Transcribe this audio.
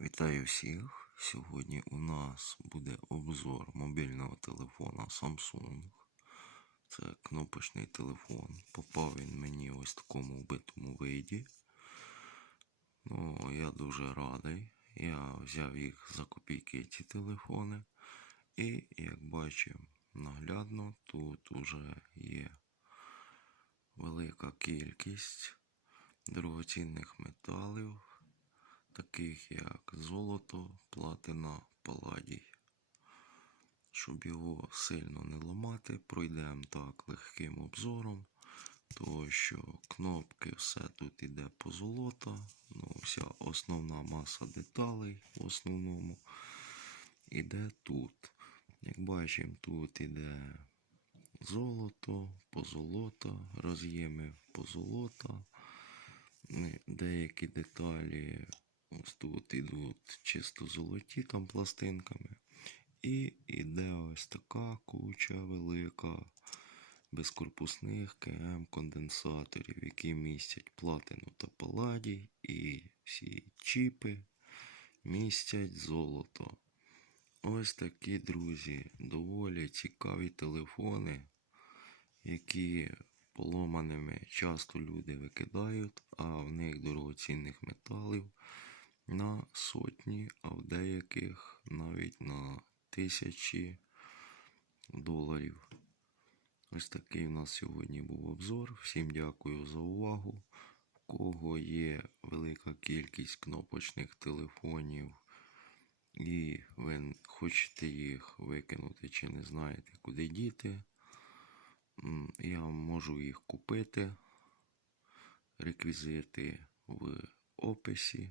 Вітаю всіх! Сьогодні у нас буде обзор мобільного телефона Samsung. Це кнопочний телефон. Попав він мені ось в такому вбитому виді. Ну, я дуже радий. Я взяв їх за копійки ці телефони. І, як бачимо, наглядно тут уже є велика кількість дорогоцінних металів таких як золото, платина, паладій. Щоб його сильно не ламати, пройдемо так легким обзором, тому що кнопки все тут іде по золота, ну, вся основна маса деталей в основному іде тут. Як бачимо, тут іде золото, позолота, роз'єми позолота, деякі деталі Ось тут ідуть чисто золоті там пластинками. І іде ось така куча велика безкорпусних КМ конденсаторів, які містять платину та паладій, і всі чіпи містять золото. Ось такі, друзі, доволі цікаві телефони, які поломаними часто люди викидають, а в них дорогоцінних металів на сотні, а в деяких навіть на тисячі доларів. Ось такий у нас сьогодні був обзор. Всім дякую за увагу. У кого є велика кількість кнопочних телефонів, і ви хочете їх викинути чи не знаєте, куди діти, я можу їх купити. Реквізити в описі.